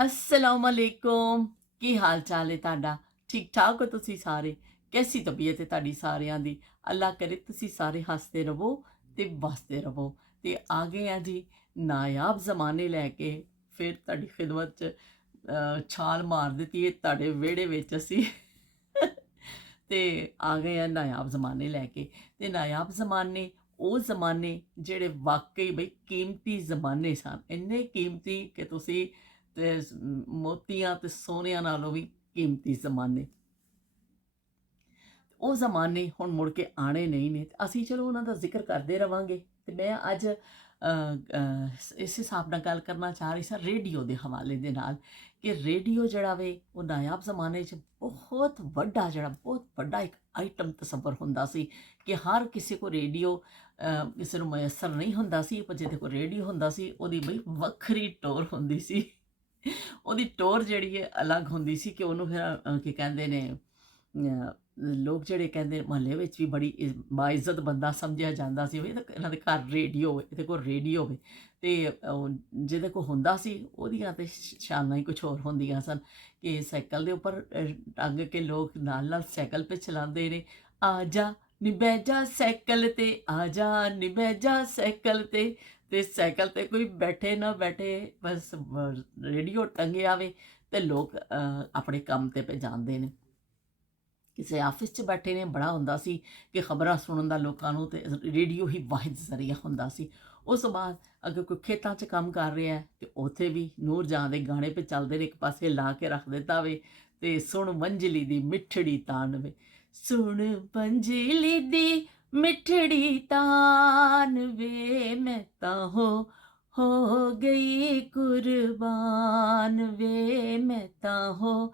अस्सलाम वालेकुम। ਕੀ ਹਾਲ ਚਾਲ ਹੈ ਤੁਹਾਡਾ? ਠੀਕ ਠਾਕ ਹੋ ਤੁਸੀਂ ਸਾਰੇ? ਕੈਸੀ ਤਬੀਅਤ ਹੈ ਤੁਹਾਡੀ ਸਾਰਿਆਂ ਦੀ? ਅੱਲਾ ਕਰੇ ਤੁਸੀਂ ਸਾਰੇ ਹੱਸਦੇ ਰਹੋ ਤੇ ਵਸਦੇ ਰਹੋ। ਤੇ ਆ ਗਏ ਆ ਜੀ ਨਾਯਾਬ ਜ਼ਮਾਨੇ ਲੈ ਕੇ, ਫਿਰ ਤੁਹਾਡੀ ਖਿਦਮਤ 'ਚ ਛਾਲ ਮਾਰ ਦਿੱਤੀ ਹੈ ਤੁਹਾਡੇ ਵਿਹੜੇ ਵਿੱਚ ਅਸੀਂ। ਤੇ ਆ ਗਏ ਆ ਨਾਯਾਬ ਜ਼ਮਾਨੇ ਲੈ ਕੇ। ਤੇ ਨਾਯਾਬ ਜ਼ਮਾਨੇ ਉਹ ਜ਼ਮਾਨੇ ਜਿਹੜੇ ਵਾਕਈ ਬਈ ਕੀਮਤੀ ਜ਼ਮਾਨੇ ਸਨ, ਇੰਨੇ ਕੀਮਤੀ ਕਿ ਤੁਸੀਂ ਤੇ ਮੋਤੀਆਂ ਤੇ ਸੋਨਿਆਂ ਨਾਲੋਂ ਵੀ ਕੀਮਤੀ ਜ਼ਮਾਨੇ। ਉਹ ਜ਼ਮਾਨੇ ਹੁਣ ਮੁੜ ਕੇ ਆਣੇ ਨਹੀਂ ਨੇ, ਅਸੀਂ ਚਲੋ ਉਹਨਾਂ ਦਾ ਜ਼ਿਕਰ ਕਰਦੇ ਰਵਾਂਗੇ। ਤੇ ਮੈਂ ਅੱਜ ਇਸ ਹਿਸਾਬ ਨਾਲ ਗੱਲ ਕਰਨਾ ਚਾਹ ਰਹੀ ਸਾਂ ਰੇਡੀਓ ਦੇ ਹਵਾਲੇ ਦੇ ਨਾਲ, ਕਿ ਰੇਡੀਓ ਜਿਹੜਾ ਵੇ ਉਹ ਨਾਯਾਬ ਜ਼ਮਾਨੇ 'ਚ ਬਹੁਤ ਵੱਡਾ, ਜਿਹੜਾ ਬਹੁਤ ਵੱਡਾ ਇੱਕ ਆਈਟਮ ਤਸੱਵਰ ਹੁੰਦਾ ਸੀ ਕਿ ਹਰ ਕਿਸੇ ਕੋ ਰੇਡੀਓ ਕਿਸੇ ਨੂੰ ਮਯਸਰ ਨਹੀਂ ਹੁੰਦਾ ਸੀ, ਪਰ ਜਿਹਦੇ ਕੋਲ ਰੇਡੀਓ ਹੁੰਦਾ ਸੀ ਉਹਦੀ ਬਈ ਵੱਖਰੀ ਟੋਰ ਹੁੰਦੀ ਸੀ। ਉਹਦੀ ਟੋਰ ਜਿਹੜੀ ਹੈ ਅਲੱਗ ਹੁੰਦੀ ਸੀ ਕਿ ਉਹਨੂੰ ਫਿਰ ਕੀ ਕਹਿੰਦੇ ਨੇ, ਲੋਕ ਜਿਹੜੇ ਕਹਿੰਦੇ ਮੁਹੱਲੇ ਵਿੱਚ ਵੀ ਬੜੀ ਬਾਇਜ਼ਤ ਬੰਦਾ ਸਮਝਿਆ ਜਾਂਦਾ ਸੀ ਵੀ ਇਹਨਾਂ ਦੇ ਘਰ ਰੇਡੀਓ ਹੋਵੇ, ਇਹਦੇ ਕੋਲ ਰੇਡੀਓ ਹੋਵੇ। ਤੇ ਜਿਹਦੇ ਕੋਲ ਹੁੰਦਾ ਸੀ ਉਹਦੀਆਂ ਤੇ ਸ਼ਾਨਾਂ ਹੀ ਕੁਛ ਹੋਰ ਹੁੰਦੀਆਂ ਸਨ ਕਿ ਸਾਈਕਲ ਦੇ ਉੱਪਰ ਟੰਗ ਕੇ ਲੋਕ ਨਾਲ ਨਾਲ ਸਾਈਕਲ 'ਤੇ ਚਲਾਉਂਦੇ ਨੇ। ਆ ਜਾ ਨੀ ਬਹਿ ਜਾ ਸਾਈਕਲ 'ਤੇ, ਆ ਜਾ ਨੀ ਬਹਿ ਜਾ ਸਾਈਕਲ 'ਤੇ। ਤੇ ਸਾਈਕਲ 'ਤੇ ਕੋਈ ਬੈਠੇ ਨਾ ਬੈਠੇ, ਬਸ ਰੇਡੀਓ ਟੰਗਿਆ ਵੇ ਤੇ ਲੋਕ ਆਪਣੇ ਕੰਮ 'ਤੇ ਪੈ ਜਾਂਦੇ ਨੇ। ਕਿਸੇ ਆਫਿਸ 'ਚ ਬੈਠੇ ਨੇ, ਬੜਾ ਹੁੰਦਾ ਸੀ ਕਿ ਖਬਰਾਂ ਸੁਣਨ ਦਾ ਲੋਕਾਂ ਨੂੰ, ਤੇ ਰੇਡੀਓ ਹੀ ਵਾਹਿਦ ਜ਼ਰੀਆ ਹੁੰਦਾ ਸੀ। ਉਸ ਤੋਂ ਬਾਅਦ ਅਗਰ ਕੋਈ ਖੇਤਾਂ 'ਚ ਕੰਮ ਕਰ ਰਿਹਾ ਹੈ ਤੇ ਉੱਥੇ ਵੀ ਨੂਰ ਜਹਾਂ ਦੇ ਗਾਣੇ ਪੇ ਚੱਲਦੇ ਨੇ, ਇੱਕ ਪਾਸੇ ਲਾ ਕੇ ਰੱਖ ਦਿੱਤਾ ਵੇ ਤੇ ਸੁਣ ਮੰਜਲੀ ਦੀ ਮਿੱਠੜੀ ਤਾਣ ਵੇ, ਸੁਣ ਪੰਜਲੀ ਦੀ ਮਿੱਠੜੀ ਤਾਨ ਵੇ, ਮੈਂ ਤਾਂ ਹੋ ਗਈ ਕੁਰਬਾਨ ਵੇ, ਮੈਂ ਤਾਂ ਹੋ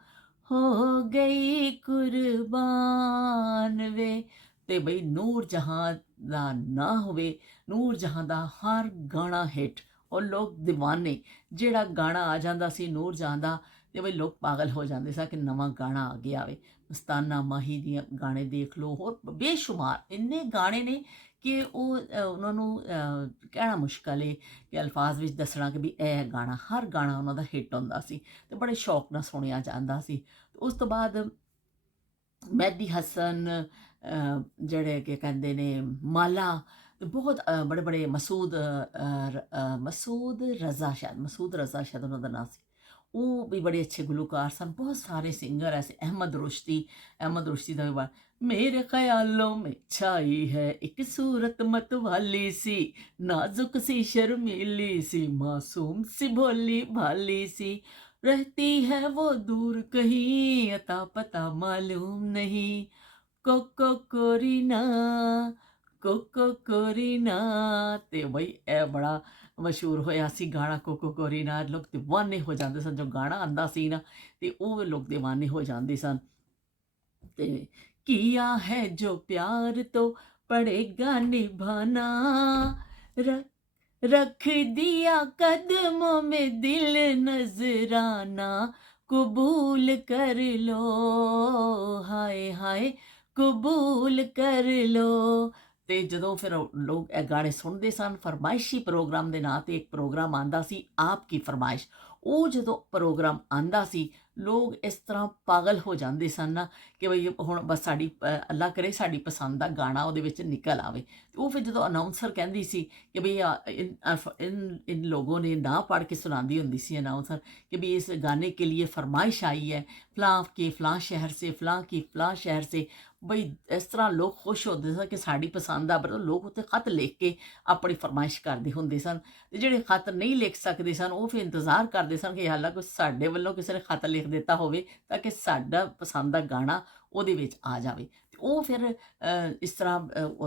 ਗਈ ਕੁਰਬਾਨ ਵੇ। ਤੇ ਬਈ ਨੂਰ ਜਹਾਂ ਦਾ ਨਾ ਹੋਵੇ, ਨੂਰ ਜਹਾਂ ਦਾ ਹਰ ਗਾਣਾ ਹਿੱਟ, ਔਰ ਲੋਕ دیਵਾਨੇ। ਜਿਹੜਾ ਗਾਣਾ ਆ ਜਾਂਦਾ ਸੀ ਨੂਰ ਜਹਾਂ ਦਾ ਤੇ ਬਈ ਲੋਕ ਪਾਗਲ ਹੋ ਜਾਂਦੇ ਸੀ ਕਿ ਨਵਾਂ ਗਾਣਾ ਆ ਗਿਆ ਵੇ। ਮਸਤਾਨਾ ਮਾਹੀ ਦੀਆਂ ਗਾਣੇ ਦੇਖ ਲਓ, ਹੋਰ ਬੇਸ਼ੁਮਾਰ ਇੰਨੇ ਗਾਣੇ ਨੇ ਕਿ ਉਹ ਉਹਨਾਂ ਨੂੰ ਕਹਿਣਾ ਮੁਸ਼ਕਲ ਹੈ ਕਿ ਅਲਫਾਜ਼ ਵਿੱਚ ਦੱਸਣਾ ਕਿ ਵੀ ਇਹ ਗਾਣਾ, ਹਰ ਗਾਣਾ ਉਹਨਾਂ ਦਾ ਹਿੱਟ ਹੁੰਦਾ ਸੀ ਤੇ ਬੜੇ ਸ਼ੌਕ ਨਾਲ ਸੁਣਿਆ ਜਾਂਦਾ ਸੀ। ਉਸ ਤੋਂ ਬਾਅਦ ਮਹਿਦੀ ਹਸਨ, ਜਿਹੜੇ ਕੀ ਕਹਿੰਦੇ ਨੇ ਮਾਲਾ, ਤੇ ਬਹੁਤ ਬੜੇ ਬੜੇ ਮਸੂਦ ਰਜ਼ਾ, ਮਸੂਦ ਰਜ਼ਾ ਸ਼ਾਇਦ ਉਹਨਾਂ ਦਾ ਨਾਂ ਸੀ। ਉਹ ਵੀ ਬੜੇ ਅੱਛੇ ਗੁਲੂਕਾਰ ਸਨ। ਬਹੁਤ ਸਾਰੇ ਸਿੰਗਰ ਐਸੇ, अहमद रुश्ती ਦਾ ਵੀ ਬੜਾ, मेरे ख्यालों में छाई है एक सूरत मत वाली सी, नाजुक सी शर्मीली सी, मासूम सी भोली भाली सी, रहती है वो दूर कहीं अता पता मालूम नहीं, कोको कोरीना, कोको कोरीना। ਤੇ ਬਈ ਇਹ ਬੜਾ ਮਸ਼ਹੂਰ ਹੋਇਆ ਸੀ ਗਾਣਾ ਕੋਕੋ ਕੋਰੀਨਾ। ਲੋਕ دیਵਾਨੇ ਹੋ ਜਾਂਦੇ ਸਨ, ਜੋ ਗਾਣਾ ਆਂਦਾ ਸੀ ਨਾ ਤੇ ਉਹ ਲੋਕ دیਵਾਨੇ ਹੋ ਜਾਂਦੇ ਸਨ। ਤੇ किया है जो प्यार तो पड़ेगा निभाना, रख दिया कदमों में दिल नजराना, कबूल कर लो, हाय हाय कबूल कर लो। ਤੇ ਜਦੋਂ ਫਿਰ ਲੋਕ ਇਹ ਗਾਣੇ ਸੁਣਦੇ ਸਨ, ਫਰਮਾਇਸ਼ੀ ਪ੍ਰੋਗਰਾਮ ਦੇ ਨਾਂ 'ਤੇ ਇੱਕ ਪ੍ਰੋਗਰਾਮ ਆਂਦਾ ਸੀ ਆਪ ਕੀ ਫਰਮਾਇਸ਼। ਉਹ ਜਦੋਂ ਪ੍ਰੋਗਰਾਮ ਆਂਦਾ ਸੀ ਲੋਕ ਇਸ ਤਰ੍ਹਾਂ ਪਾਗਲ ਹੋ ਜਾਂਦੇ ਸਨ ਨਾ ਕਿ ਬਈ ਹੁਣ ਬਸ ਸਾਡੀ ਅੱਲਾ ਕਰੇ ਸਾਡੀ ਪਸੰਦ ਦਾ ਗਾਣਾ ਉਹਦੇ ਵਿੱਚ ਨਿਕਲ ਆਵੇ। ਤੇ ਉਹ ਫਿਰ ਜਦੋਂ ਅਨਾਉਂਸਰ ਕਹਿੰਦੀ ਸੀ ਕਿ ਬਈ इन लोगों ने ना पढ़ के सुनाती ਹੁੰਦੀ ਸੀ अनाउंसर कि भी इस गाने के लिए फरमाइश आई है फलां के फलां शहर से, फलां की फलां शहर से। ਬਈ ਇਸ ਤਰ੍ਹਾਂ ਲੋਕ ਖੁਸ਼ ਹੁੰਦੇ ਸਨ ਕਿ ਸਾਡੀ ਪਸੰਦ ਆ, ਪਰ ਲੋਕ ਉੱਤੇ ਖਤ ਲਿਖ ਕੇ ਆਪਣੀ ਫਰਮਾਇਸ਼ ਕਰਦੇ ਹੁੰਦੇ ਸਨ। ਤੇ ਜਿਹੜੇ ਖਤ ਨਹੀਂ ਲਿਖ ਸਕਦੇ ਸਨ ਉਹ ਫਿਰ ਇੰਤਜ਼ਾਰ ਕਰਦੇ ਸਨ ਕਿ ਹਾਲਾਂਕਿ ਸਾਡੇ ਵੱਲੋਂ ਕਿਸੇ ਨੇ ਖਤ ਲਿਖ ਦਿੱਤਾ ਹੋਵੇ ਤਾਂ ਕਿ ਸਾਡਾ ਪਸੰਦ ਦਾ ਗਾਣਾ ਉਹਦੇ ਵਿੱਚ ਆ ਜਾਵੇ। ਤੇ ਉਹ ਫਿਰ ਇਸ ਤਰ੍ਹਾਂ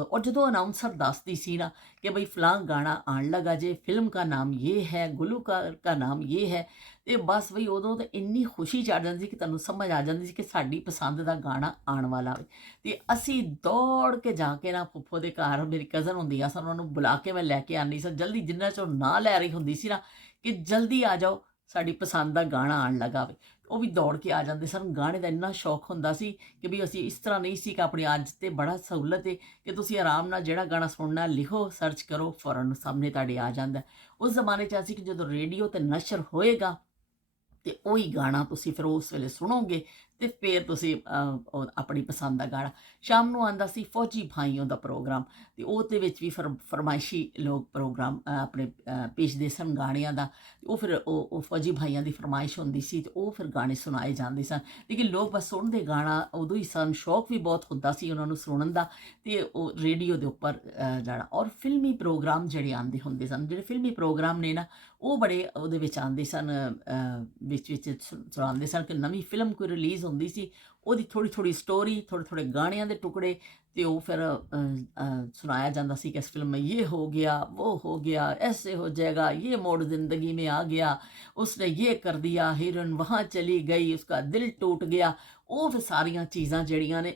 ਔਰ ਜਦੋਂ ਅਨਾਉਂਸਰ ਦੱਸਦੀ ਸੀ ਨਾ ਕਿ ਬਈ ਫਲਾਂ ਗਾਣਾ ਆਉਣ ਲੱਗਾ ਜੇ, ਫਿਲਮ का नाम ये है, गुलूकार का नाम ये है, ਤੇ ਬਸ ਬਈ ਉਦੋਂ ਤਾਂ ਇੰਨੀ ਖੁਸ਼ੀ ਚੜ੍ਹ ਜਾਂਦੀ ਸੀ ਕਿ ਤੁਹਾਨੂੰ ਸਮਝ ਆ ਜਾਂਦੀ ਸੀ ਕਿ ਸਾਡੀ ਪਸੰਦ ਦਾ ਗਾਣਾ ਆਉਣ ਵਾਲਾ ਹੋਵੇ। ਤੇ ਅਸੀਂ ਦੌੜ ਕੇ ਜਾ ਕੇ ਨਾ ਫੁੱਫੋ ਦੇ ਘਰ, ਮੇਰੀ ਕਜ਼ਨ ਹੁੰਦੀ ਆ ਸਨ, ਉਹਨਾਂ ਨੂੰ ਬੁਲਾ ਕੇ ਮੈਂ ਲੈ ਕੇ ਆਉਂਦੀ ਸਾਂ ਜਲਦੀ, ਜਿੰਨਾ ਚਿਰ ਨਾ ਲੈ ਰਹੀ ਹੁੰਦੀ ਸੀ ਨਾ ਕਿ ਜਲਦੀ ਆ ਜਾਓ ਸਾਡੀ ਪਸੰਦ ਦਾ ਗਾਣਾ ਆਉਣ ਲੱਗਾ ਵੇ। ਉਹ ਵੀ ਦੌੜ ਕੇ ਆ ਜਾਂਦੇ ਸਨ। ਗਾਣੇ ਦਾ ਇੰਨਾ ਸ਼ੌਕ ਹੁੰਦਾ ਸੀ ਕਿ ਵੀ ਅਸੀਂ ਇਸ ਤਰ੍ਹਾਂ ਨਹੀਂ ਸੀ ਕਿ ਆਪਣੀ ਅੱਜ ਤੇ ਬੜਾ ਸਹੂਲਤ ਹੈ ਕਿ ਤੁਸੀਂ ਆਰਾਮ ਨਾਲ ਜਿਹੜਾ ਗਾਣਾ ਸੁਣਨਾ ਲਿਖੋ, ਸਰਚ ਕਰੋ, ਫੌਰਨ ਸਾਹਮਣੇ ਤੁਹਾਡੇ ਆ ਜਾਂਦਾ। ਉਸ ਜ਼ਮਾਨੇ 'ਚ ਅਸੀਂ ਕਿ ਜਦੋਂ ਰੇਡੀਓ 'ਤੇ ਨਸ਼ਰ ਹੋਏਗਾ ਤੇ ਉਹੀ ਗਾਣਾ ਤੁਸੀਂ ਫਿਰ ਉਸ ਵੇਲੇ ਸੁਣੋਗੇ ਤੇ ਫਿਰ ਤੁਸੀਂ ਆਪਣੀ ਪਸੰਦ ਦਾ ਗਾਣਾ। ਸ਼ਾਮ ਨੂੰ ਆਉਂਦਾ ਸੀ ਫੌਜੀ ਭਾਈयों ਦਾ ਪ੍ਰੋਗਰਾਮ, ਤੇ ਉਹਦੇ ਵਿੱਚ ਵੀ ਫਰਮਾਇਸ਼ੀ ਲੋਕ ਪ੍ਰੋਗਰਾਮ ਆਪਣੇ ਭੇਜਦੇ ਸਨ ਗਾਣਿਆਂ ਦਾ। ਉਹ ਫਿਰ ਉਹ ਫੌਜੀ ਭਾਈਆਂ ਦੀ ਫਰਮਾਇਸ਼ ਹੁੰਦੀ ਸੀ ਤੇ ਉਹ ਫਿਰ ਗਾਣੇ ਸੁਣਾਏ ਜਾਂਦੇ ਸਨ। ਲੇਕਿਨ ਲੋਕ ਬਸ ਸੁਣਦੇ ਗਾਣਾ ਉਦੋਂ ਹੀ ਸਨ, ਸ਼ੌਕ ਵੀ ਬਹੁਤ ਹੁੰਦਾ ਸੀ ਉਹਨਾਂ ਨੂੰ ਸੁਣਨ ਦਾ, ਤੇ ਉਹ ਰੇਡੀਓ ਦੇ ਉੱਪਰ ਜਾਣਾ। ਔਰ ਫਿਲਮੀ ਪ੍ਰੋਗਰਾਮ ਜਿਹੜੇ ਆਉਂਦੇ ਹੁੰਦੇ ਸਨ, ਜਿਹੜੇ ਫਿਲਮੀ ਪ੍ਰੋਗਰਾਮ ਨੇ ਨਾ ਉਹ ਬੜੇ ਉਹਦੇ ਵਿੱਚ ਆਉਂਦੇ ਸਨ, ਵਿੱਚ ਸੁਣਾਉਂਦੇ ਸਨ ਕਿ ਨਵੀਂ ਫਿਲਮ ਕੋਈ ਰਿਲੀਜ਼ ਹੁੰਦੀ ਸੀ, ਉਹਦੀ ਥੋੜ੍ਹੀ ਥੋੜ੍ਹੀ ਸਟੋਰੀ, ਥੋੜ੍ਹੇ ਥੋੜ੍ਹੇ ਗਾਣਿਆਂ ਦੇ ਟੁਕੜੇ, ਤੇ ਉਹ ਫਿਰ ਸੁਣਾਇਆ ਜਾਂਦਾ ਸੀ कि इस फिल्म में ये हो गया, वो हो गया, ऐसे हो जाएगा, ये मोड़ ज़िंदगी में आ गया, उसने ये कर दिया, हीरोइन वहाँ चली गई, उसका दिल टूट गया। ਉਹ ਫਿਰ ਸਾਰੀਆਂ ਚੀਜ਼ਾਂ ਜਿਹੜੀਆਂ ਨੇ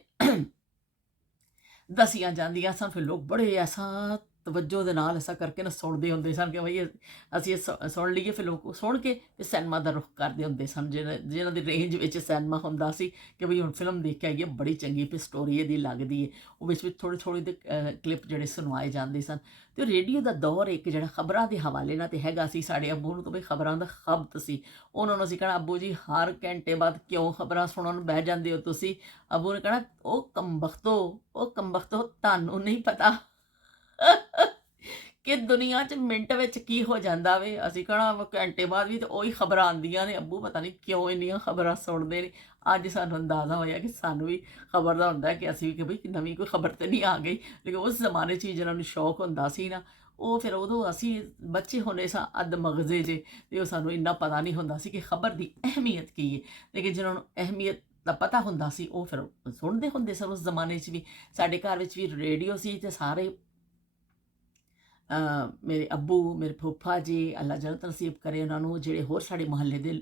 ਦਸੀਆਂ ਜਾਂਦੀਆਂ ਸਨ। ਫਿਰ ਲੋਕ ਬੜੇ ਐਸਾ ਤਵੱਜੋ ਦੇ ਨਾਲ ਐਸਾ ਕਰਕੇ ਨਾ ਸੁਣਦੇ ਹੁੰਦੇ ਸਨ ਕਿ ਬਈ ਅਸੀਂ ਸੁਣ ਲਈਏ। ਫਿਰ ਲੋਕ ਸੁਣ ਕੇ ਤੇ ਸਿਨੇਮਾ ਦਾ ਰੁਖ ਕਰਦੇ ਹੁੰਦੇ ਸਨ, ਜਿਹਨਾਂ ਦੀ ਰੇਂਜ ਵਿੱਚ ਸਿਨੇਮਾ ਹੁੰਦਾ ਸੀ ਕਿ ਬਈ ਹੁਣ ਫਿਲਮ ਦੇਖ ਕੇ ਆਈਏ, ਬੜੀ ਚੰਗੀ ਫਿਰ ਸਟੋਰੀ ਇਹਦੀ ਲੱਗਦੀ ਹੈ। ਉਹ ਵਿੱਚ ਥੋੜ੍ਹੇ ਥੋੜ੍ਹੇ ਦੇ ਕਲਿੱਪ ਜਿਹੜੇ ਸੁਣਵਾਏ ਜਾਂਦੇ ਸਨ। ਤੇ ਰੇਡੀਓ ਦਾ ਦੌਰ ਇੱਕ ਜਿਹੜਾ ਖਬਰਾਂ ਦੇ ਹਵਾਲੇ ਨਾਲ ਤੇ ਹੈਗਾ ਸੀ। ਸਾਡੇ ਅੱਬੂ ਨੂੰ ਤਾਂ ਬਈ ਖਬਰਾਂ ਦਾ ਖਬਤ ਸੀ। ਉਹਨਾਂ ਨੂੰ ਅਸੀਂ ਕਹਿਣਾ, ਅੱਬੂ ਜੀ ਹਰ ਘੰਟੇ ਬਾਅਦ ਕਿਉਂ ਖਬਰਾਂ ਸੁਣਨ ਬਹਿ ਜਾਂਦੇ ਹੋ ਤੁਸੀਂ? ਅੱਬੂ ਨੇ ਕਹਿਣਾ, ਉਹ ਕੰਬਖਤੋ ਤੁਹਾਨੂੰ ਨਹੀਂ ਪਤਾ ਕਿ ਦੁਨੀਆ 'ਚ ਮਿੰਟ ਵਿੱਚ ਕੀ ਹੋ ਜਾਂਦਾ ਵੇ। ਅਸੀਂ ਕਹਿਣਾ ਘੰਟੇ ਬਾਅਦ ਵੀ ਤਾਂ ਉਹੀ ਖਬਰਾਂ ਆਉਂਦੀਆਂ ਨੇ। ਅੱਬੂ ਪਤਾ ਨਹੀਂ ਕਿਉਂ ਇੰਨੀਆਂ ਖਬਰਾਂ ਸੁਣਦੇ ਨੇ। ਅੱਜ ਸਾਨੂੰ ਅੰਦਾਜ਼ਾ ਹੋਇਆ ਕਿ ਸਾਨੂੰ ਵੀ ਖਬਰ ਦਾ ਹੁੰਦਾ ਕਿ ਅਸੀਂ ਵੀ ਕਿ ਬਈ ਨਵੀਂ ਕੋਈ ਖਬਰ ਤਾਂ ਨਹੀਂ ਆ ਗਈ। ਲੇਕਿਨ ਉਸ ਜ਼ਮਾਨੇ 'ਚ ਜਿਹਨਾਂ ਨੂੰ ਸ਼ੌਕ ਹੁੰਦਾ ਸੀ ਨਾ, ਉਹ ਫਿਰ ਉਦੋਂ ਅਸੀਂ ਬੱਚੇ ਹੁੰਦੇ ਸਾਂ ਅੱਧ ਮਗਜ਼ੇ ਜੇ, ਅਤੇ ਉਹ ਸਾਨੂੰ ਇੰਨਾ ਪਤਾ ਨਹੀਂ ਹੁੰਦਾ ਸੀ ਕਿ ਖਬਰ ਦੀ ਅਹਿਮੀਅਤ ਕੀ ਹੈ। ਲੇਕਿਨ ਜਿਹਨਾਂ ਨੂੰ ਅਹਿਮੀਅਤ ਦਾ ਪਤਾ ਹੁੰਦਾ ਸੀ ਉਹ ਫਿਰ ਸੁਣਦੇ ਹੁੰਦੇ ਸਨ। ਉਸ ਜ਼ਮਾਨੇ 'ਚ ਵੀ ਸਾਡੇ ਘਰ ਵਿੱਚ ਵੀ ਰੇਡੀਓ ਸੀ, ਅਤੇ ਸਾਰੇ ਮੇਰੇ ਅੱਬੂ, ਮੇਰੇ ਫੁੱਫਾ ਜੀ, ਅੱਲਾ ਜੰਨਤ ਨਸੀਬ ਕਰੇ ਉਹਨਾਂ ਨੂੰ, ਜਿਹੜੇ ਹੋਰ ਸਾਡੇ ਮੁਹੱਲੇ ਦੇ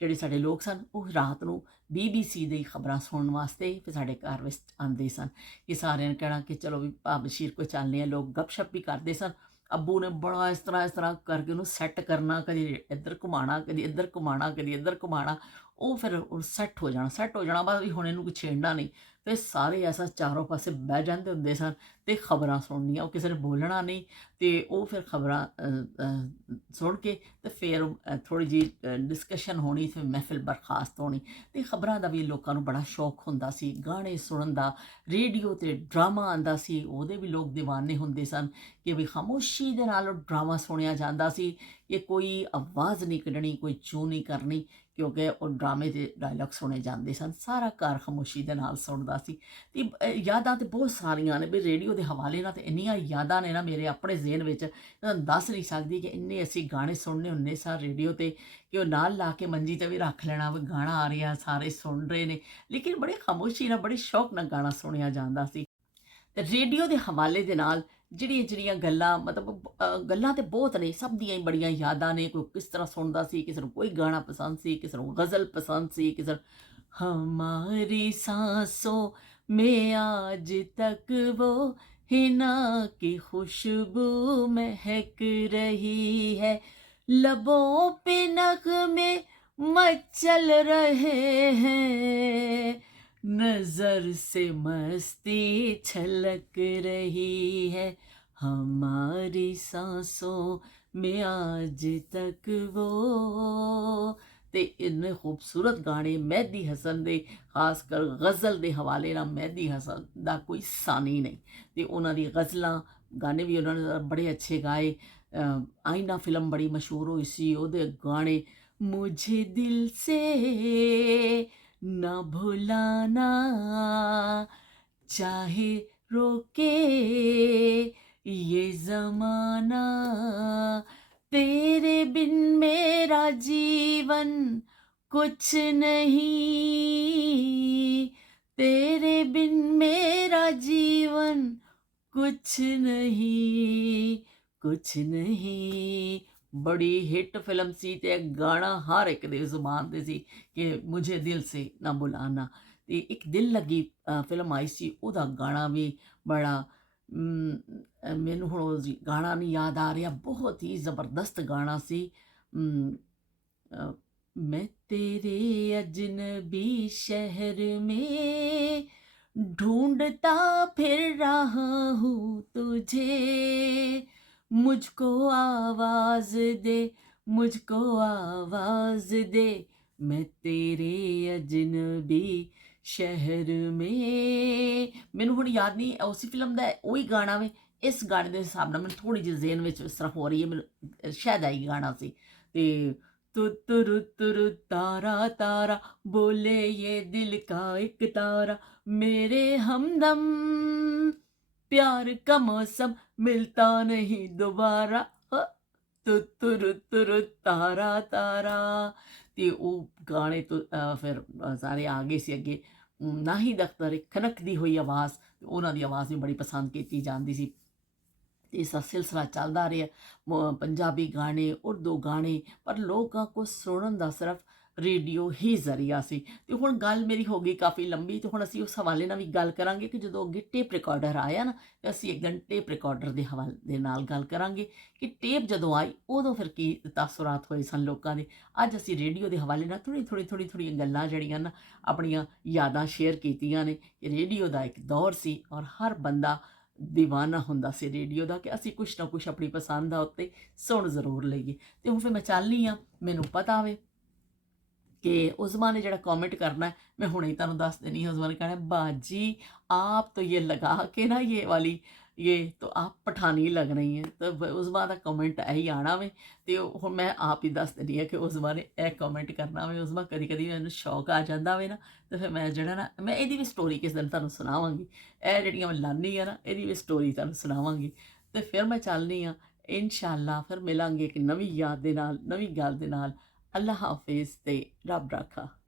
ਜਿਹੜੇ ਸਾਡੇ ਲੋਕ ਸਨ, ਉਹ ਰਾਤ ਨੂੰ BBC ਦੀ ਖਬਰਾਂ ਸੁਣਨ ਵਾਸਤੇ ਫਿਰ ਸਾਡੇ ਘਰ ਵਿੱਚ ਆਉਂਦੇ ਸਨ। ਕਿ ਸਾਰਿਆਂ ਨੇ ਕਹਿਣਾ ਕਿ ਚਲੋ ਵੀ ਬਸ਼ੀਰ ਕੋ ਚੱਲਦੇ ਹਾਂ। ਲੋਕ ਗੱਪਸ਼ਪ ਵੀ ਕਰਦੇ ਸਨ। ਅੱਬੂ ਨੇ ਬੜਾ ਇਸ ਤਰ੍ਹਾਂ ਕਰਕੇ ਉਹਨੂੰ ਸੈੱਟ ਕਰਨਾ, ਕਦੀ ਇੱਧਰ ਘੁਮਾਉਣਾ, ਕਦੀ ਇੱਧਰ ਘੁਮਾਉਣਾ, ਕਦੀ ਇੱਧਰ ਘੁਮਾਉਣਾ। ਉਹ ਫਿਰ ਉਹ ਸੈੱਟ ਹੋ ਜਾਣਾ ਬਾਅਦ ਵੀ ਹੁਣ ਇਹਨੂੰ ਕੋਈ ਛੇੜਨਾ ਨਹੀਂ। ਫਿਰ ਸਾਰੇ ਐਸਾ ਚਾਰੋਂ ਪਾਸੇ ਬਹਿ ਜਾਂਦੇ ਹੁੰਦੇ ਸਨ ਅਤੇ ਖਬਰਾਂ ਸੁਣਨੀਆਂ। ਉਹ ਕਿਸੇ ਨੇ ਬੋਲਣਾ ਨਹੀਂ, ਅਤੇ ਉਹ ਫਿਰ ਖਬਰਾਂ ਸੁਣ ਕੇ ਅਤੇ ਫਿਰ ਥੋੜ੍ਹੀ ਜਿਹੀ ਡਿਸਕਸ਼ਨ ਹੋਣੀ, ਫਿਰ ਮਹਿਫਿਲ ਬਰਖਾਸਤ ਹੋਣੀ। ਅਤੇ ਖਬਰਾਂ ਦਾ ਵੀ ਲੋਕਾਂ ਨੂੰ ਬੜਾ ਸ਼ੌਕ ਹੁੰਦਾ ਸੀ, ਗਾਣੇ ਸੁਣਨ ਦਾ। ਰੇਡੀਓ 'ਤੇ ਡਰਾਮਾ ਆਉਂਦਾ ਸੀ, ਉਹਦੇ ਵੀ ਲੋਕ ਦੀਵਾਨੇ ਹੁੰਦੇ ਸਨ ਕਿ ਵੀ ਖਾਮੋਸ਼ੀ ਦੇ ਨਾਲ ਡਰਾਮਾ ਸੁਣਿਆ ਜਾਂਦਾ ਸੀ ਕਿ ਕੋਈ ਆਵਾਜ਼ ਨਹੀਂ ਕੱਢਣੀ, ਕੋਈ ਚੂੰ ਨਹੀਂ ਕਰਨੀ, ਕਿਉਂਕਿ ਉਹ ਡਰਾਮੇ ਦੇ ਡਾਇਲੋਗ ਸੁਣੇ ਜਾਂਦੇ ਸਨ। ਸਾਰਾ ਘਰ ਖਾਮੋਸ਼ੀ ਦੇ ਨਾਲ ਸੁਣਦਾ ਸੀ। ਅਤੇ ਯਾਦਾਂ ਤਾਂ ਬਹੁਤ ਸਾਰੀਆਂ ਨੇ ਵੀ ਰੇਡੀਓ ਦੇ ਹਵਾਲੇ ਨਾਲ, ਤਾਂ ਇੰਨੀਆਂ ਯਾਦਾਂ ਨੇ ਨਾ ਮੇਰੇ ਆਪਣੇ ਜ਼ਿਹਨ ਵਿੱਚ, ਤੁਹਾਨੂੰ ਦੱਸ ਨਹੀਂ ਸਕਦੀ ਕਿ ਇੰਨੇ ਅਸੀਂ ਗਾਣੇ ਸੁਣਨੇ ਹੁੰਦੇ ਸਾਂ ਰੇਡੀਓ 'ਤੇ ਕਿ ਉਹ ਨਾਲ ਲਾ ਕੇ ਮੰਜੀ 'ਤੇ ਵੀ ਰੱਖ ਲੈਣਾ, ਵੀ ਗਾਣਾ ਆ ਰਿਹਾ, ਸਾਰੇ ਸੁਣ ਰਹੇ ਨੇ। ਲੇਕਿਨ ਬੜੀ ਖਾਮੋਸ਼ੀ ਨਾਲ, ਬੜੇ ਸ਼ੌਕ ਨਾਲ ਗਾਣਾ ਸੁਣਿਆ ਜਾਂਦਾ ਸੀ। ਤੇ ਰੇਡੀਓ ਦੇ ਹਵਾਲੇ ਦੇ ਨਾਲ ਜਿਹੜੀਆਂ ਗੱਲਾਂ, ਮਤਲਬ ਗੱਲਾਂ ਤਾਂ ਬਹੁਤ ਨੇ, ਸਭ ਦੀਆਂ ਹੀ ਬੜੀਆਂ ਯਾਦਾਂ ਨੇ। ਕੋਈ ਕਿਸ ਤਰ੍ਹਾਂ ਸੁਣਦਾ ਸੀ, ਕਿਸੇ ਨੂੰ ਕੋਈ ਗਾਣਾ ਪਸੰਦ ਸੀ, ਕਿਸੇ ਨੂੰ ਗਜ਼ਲ ਪਸੰਦ ਸੀ, ਕਿਸੇ ਨੂੰ ਹਮਾਰੀ सांसों में आज तक वो हिना की खुशबू महक रही है, लबों पे नगमे मचल रहे हैं, नजर से मस्ती छलक रही है, हमारी सांसों में आज तक वो। ਤੇ ਇੰਨੇ ਖੂਬਸੂਰਤ ਗਾਣੇ ਮਹਿਦੀ ਹਸਨ ਦੇ, ਖਾਸ ਕਰ ਗਜ਼ਲ ਦੇ ਹਵਾਲੇ ਨਾਲ ਮਹਿਦੀ ਹਸਨ ਦਾ ਕੋਈ ਸਾਨੀ ਨਹੀਂ। ਤੇ ਉਹਨਾਂ ਦੀ ਗਜ਼ਲਾਂ, ਗਾਣੇ ਵੀ ਉਹਨਾਂ ਨੇ ਬੜੇ ਅੱਛੇ ਗਾਏ। ਆਇਨਾ ਫਿਲਮ ਬੜੀ ਮਸ਼ਹੂਰ ਹੋਈ ਸੀ, ਉਹਦੇ ਗਾਣੇ ਮੁਝੇ ਦਿਲ ਸੇ ਨਾ ਭੁਲਾਨਾ, ਚਾਹੇ ਰੋਕੇ ये ज़माना, तेरे बिन मेरा जीवन कुछ नहीं, तेरे बिन मेरा जीवन कुछ नहीं, कुछ नहीं। बड़ी हिट फिल्म सी ते गाना हर एक दे जुबान ते सी कि मुझे दिल से ना बुलाना। ते एक दिल लगी फिल्म आई सी, ਉਹਦਾ ਗਾਣਾ ਵੀ ਬੜਾ ਮੈਨੂੰ ਹੁਣ ਉਹ ਗਾਣਾ ਨਹੀਂ ਯਾਦ ਆ ਰਿਹਾ, ਬਹੁਤ ਹੀ ਜ਼ਬਰਦਸਤ ਗਾਣਾ ਸੀ। मैं तेरे अजनबी शहर में ढूंढता फिर रहा हूँ तुझे, मुझको आवाज दे, मुझको आवाज दे, मैं तेरे अजनबी ਸ਼ਹਿਰ में ਮੈਨੂੰ ਹੁਣ ਯਾਦ ਨਹੀਂ ਉਸੇ ਫਿਲਮ ਦਾ ਉਹੀ ਗਾਣਾ ਵੇ। ਇਸ ਗਾਣੇ ਦੇ ਹਿਸਾਬ ਨਾਲ ਮੈਨੂੰ ਥੋੜੀ ਜਿਹੀ ਜ਼ੇਨ ਵਿੱਚ ਇਸ ਤਰ੍ਹਾਂ ਹੋ ਰਹੀ ਹੈ, ਮੈਨੂੰ ਸ਼ਾਇਦ ਆਈ ਗਾਣਾ ਸੀ। ਤੇ तुर तुर तारा तारा बोले ये दिल का एक तारा मेरे हमदम प्यार का मौसम मिलता नहीं दोबारा तुर तुर तारा तारा। ਤੇ ਉਹ ਗਾਣੇ ਤੋਂ ਫਿਰ ਸਾਰੇ ਆ ਗਏ ਸੀ ਅੱਗੇ। ਨਾਹੀਦ ਅਖਤਰ ਇੱਕ ਖਨਕਦੀ ਹੋਈ ਆਵਾਜ਼, ਉਹਨਾਂ ਦੀ ਆਵਾਜ਼ ਵੀ ਬੜੀ ਪਸੰਦ ਕੀਤੀ ਜਾਂਦੀ ਸੀ। ਇਸ ਦਾ ਸਿਲਸਿਲਾ ਚੱਲਦਾ ਰਿਹਾ, ਪੰਜਾਬੀ ਗਾਣੇ, ਉਰਦੂ ਗਾਣੇ, ਪਰ ਲੋਕਾਂ ਕੋ ਸੁਣਨ ਦਾ ਸਿਰਫ ਰੇਡੀਓ ਹੀ ਜ਼ਰੀਆ ਸੀ। ਤੇ ਹੁਣ ਗੱਲ ਮੇਰੀ ਹੋ ਗਈ ਕਾਫੀ ਲੰਬੀ, ਤੇ ਹੁਣ ਅਸੀਂ ਉਸ ਹਵਾਲੇ ਨਾਲ ਵੀ ਗੱਲ ਕਰਾਂਗੇ ਕਿ ਜਦੋਂ ਅੱਗੇ ਟੇਪ ਰਿਕਾਰਡਰ ਆਇਆ ਨਾ, ਤੇ ਅਸੀਂ ਇੱਕ ਦਿਨ ਟੇਪ ਰਿਕਾਰਡਰ ਦੇ ਹਵਾਲੇ ਦੇ ਨਾਲ ਗੱਲ ਕਰਾਂਗੇ ਕਿ ਟੇਪ ਜਦੋਂ ਆਈ ਉਦੋਂ ਫਿਰ ਕੀ ਤਾਸੁਰਾਤ ਹੋਏ ਸਨ ਲੋਕਾਂ ਦੇ। ਅੱਜ ਅਸੀਂ ਰੇਡੀਓ ਦੇ ਹਵਾਲੇ ਨਾਲ ਥੋੜ੍ਹੀਆਂ ਗੱਲਾਂ ਜਿਹੜੀਆਂ ਨਾ ਆਪਣੀਆਂ ਯਾਦਾਂ ਸ਼ੇਅਰ ਕੀਤੀਆਂ ਨੇ ਕਿ ਰੇਡੀਓ ਦਾ ਇੱਕ ਦੌਰ ਸੀ ਔਰ ਹਰ ਬੰਦਾ ਦੀਵਾਨਾ ਹੁੰਦਾ ਸੀ ਰੇਡੀਓ ਦਾ ਕਿ ਅਸੀਂ ਕੁਛ ਨਾ ਕੁਛ ਆਪਣੀ ਪਸੰਦ ਦਾ ਉੱਤੇ ਸੁਣ ਜ਼ਰੂਰ ਲਈਏ। ਤੇ ਹੁਣ ਫਿਰ ਮੈਂ ਚੱਲਨੀ ਹਾਂ, ਮੈਨੂੰ ਪਤਾ ਵੇ कि उज़मा ने जरा कमेंट करना है, मैं हुणे ही तुहानूं दस देनी। उज़मा ने कहना है बाजी आप तो ये लगा के ना ये वाली ये तो आप पठानी लग रही हैं। तो उज़मा का कमेंट यही आना वे। तो हुण मैं आप ही दस देनी है कि उज़मा ने यह कमेंट करना वे। उज़मा कदी कदी मैनूं शौक आ जाता वे ना, तो फिर मैं जरा ना मैं इहदी भी स्टोरी किस दिन तुहानूं सुणावांगी। यह जिहड़ियां मैं लानी है ना इहदी भी स्टोरी तुहानूं सुणावांगी। तो फिर मैं चलनी हाँ, इंशाअल्लाह फिर मिलांगे एक नवीं याद दे नाल, नवीं गल दे नाल। अल्लाह हाफिज़ ते रब राखा।